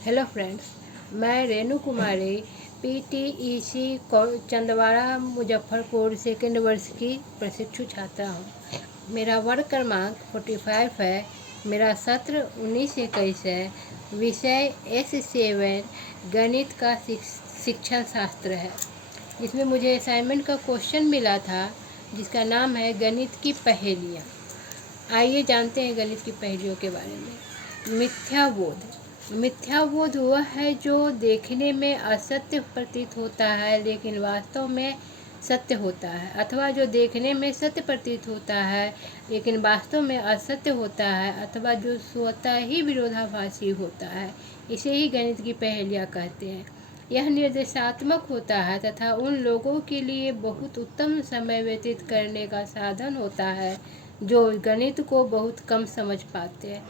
Hello friends, मैं रेणु कुमारी PTEC Chandwara Muzaffarpur second वर्ष की प्रशिक्षु छात्रा हूँ। मेरा वर्ग क्रमांक 45 है। मेरा सत्र 19-21 है। विषय S7 गणित का शिक्षण शास्त्र है, जिसमें मुझे असाइनमेंट का क्वेश्चन मिला था जिसका नाम है गणित की पहेलियाँ। आइए जानते हैं गणित की पहेलियों के बारे में। मिथ्याबोध वह है जो देखने में असत्य प्रतीत होता है लेकिन वास्तव में सत्य होता है, अथवा जो देखने में सत्य प्रतीत होता है लेकिन वास्तव में असत्य होता है, अथवा जो स्वतः ही विरोधाभासी होता है। इसे ही गणित की पहेलियाँ कहते हैं। यह निर्देशात्मक होता है तथा उन लोगों के लिए बहुत उत्तम समय व्यतीत करने का साधन होता है जो गणित को बहुत कम समझ पाते हैं।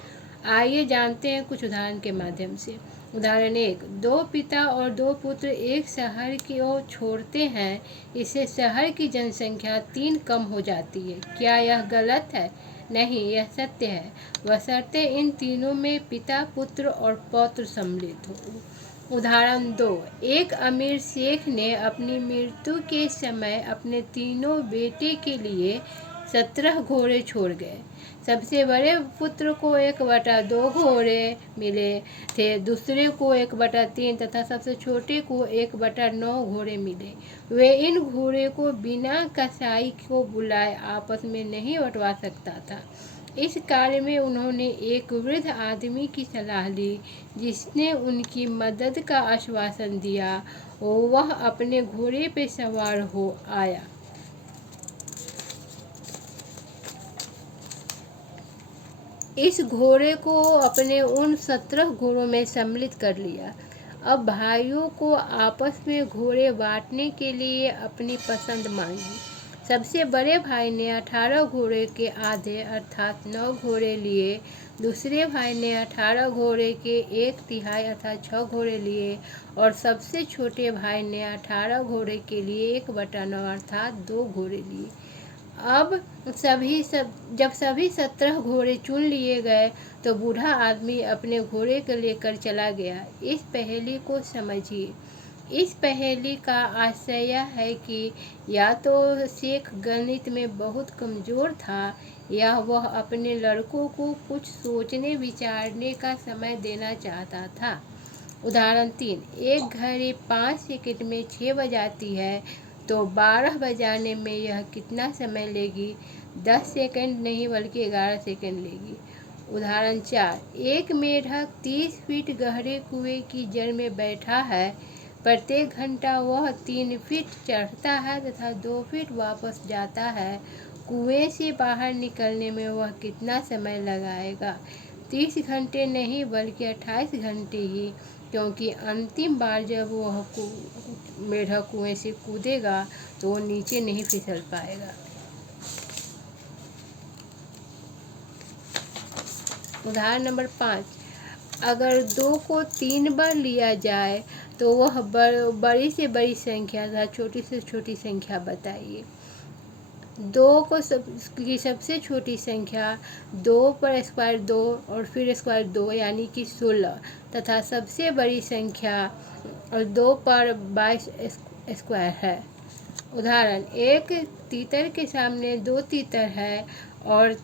आइए जानते हैं कुछ उदाहरण के माध्यम से। उदाहरण 1, दो पिता और दो पुत्र एक शहर की ओर छोड़ते हैं। इससे शहर की जनसंख्या 3 कम हो जाती है। क्या यह गलत है? नहीं, यह सत्य है, बशर्ते इन तीनों में पिता, पुत्र और पौत्र सम्मिलित हो। उदाहरण 2, एक अमीर शेख ने अपनी मृत्यु के समय अपने तीनों बेटे के लिए 17 घोड़े छोड़ गए। सबसे बड़े पुत्र को 1/2 घोड़े मिले थे, दूसरे को 1/3 तथा सबसे छोटे को 1/9 घोड़े मिले। वे इन घोड़े को बिना कसाई को बुलाए आपस में नहीं बंटवा सकता था। इस कार्य में उन्होंने एक वृद्ध आदमी की सलाह ली, जिसने उनकी मदद का आश्वासन दिया। वह अपने घोड़े पर सवार हो आया। इस घोड़े को अपने उन 17 घोड़ों में सम्मिलित कर लिया। अब भाइयों को आपस में घोड़े बांटने के लिए अपनी पसंद मांगी। सबसे बड़े भाई ने 18 घोड़े के आधे अर्थात 9 घोड़े लिए। दूसरे भाई ने 18 घोड़े के 1/3 अर्थात 6 घोड़े लिए और सबसे छोटे भाई ने 18 घोड़े के लिए 1/9 अर्थात 2 घोड़े लिए। अब जब सभी 17 घोड़े चुन लिए गए तो बूढ़ा आदमी अपने घोड़े को लेकर चला गया। इस पहेली को समझिए। इस पहेली का आशय है कि या तो शेख गणित में बहुत कमज़ोर था या वह अपने लड़कों को कुछ सोचने विचारने का समय देना चाहता था। उदाहरण 3, एक घड़ी 5 सेकंड में 6 बजाती है तो 12 बजाने में यह कितना समय लेगी? 10 सेकंड नहीं बल्कि 11 सेकंड लेगी। उदाहरण 4, एक मेढक 30 फीट गहरे कुएं की जड़ में बैठा है। प्रत्येक घंटा वह 3 फीट चढ़ता है तथा 2 फीट वापस जाता है। कुएं से बाहर निकलने में वह कितना समय लगाएगा? 30 घंटे नहीं बल्कि 28 घंटे ही, क्योंकि अंतिम बार जब वह मेढक कुएं से कूदेगा तो वो नीचे नहीं फिसल पाएगा। उदाहरण नंबर 5, अगर 2 को 3 बार लिया जाए तो वह बड़ी से बड़ी संख्या तथा छोटी से छोटी संख्या बताइए। 2 की सबसे छोटी संख्या 2 पर स्क्वायर 2 और फिर स्क्वायर 2 यानी कि 16 तथा सबसे बड़ी संख्या 2 पर 22 स्क्वायर है। उदाहरण, एक तीतर के सामने 2 तीतर है और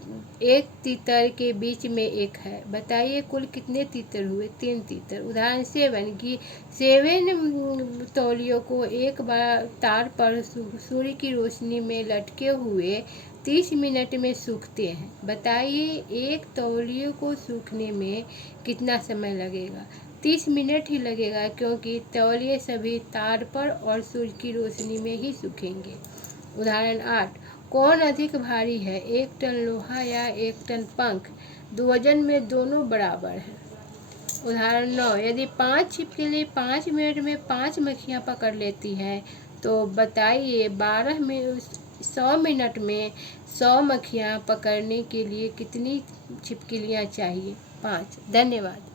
एक तीतर के बीच में 1 है। बताइए कुल कितने तीतर हुए? 3 तीतर। उदाहरण 7 की 7 तौलियों को एक बार तार पर सूर्य की रोशनी में लटके हुए 30 मिनट में सूखते हैं। बताइए एक तौलिए को सूखने में कितना समय लगेगा? 30 मिनट ही लगेगा, क्योंकि तौलिए सभी तार पर और सूर्य की रोशनी में ही सूखेंगे। उदाहरण 8, कौन अधिक भारी है, 1 टन लोहा या 1 टन पंख? वजन में दोनों बराबर हैं। उदाहरण 9, यदि 5 छिपकली 5 मिनट में 5 मक्खियाँ पकड़ लेती हैं तो बताइए 100 मिनट में 100 मक्खियाँ पकड़ने के लिए कितनी छिपकलियाँ चाहिए? 5। धन्यवाद।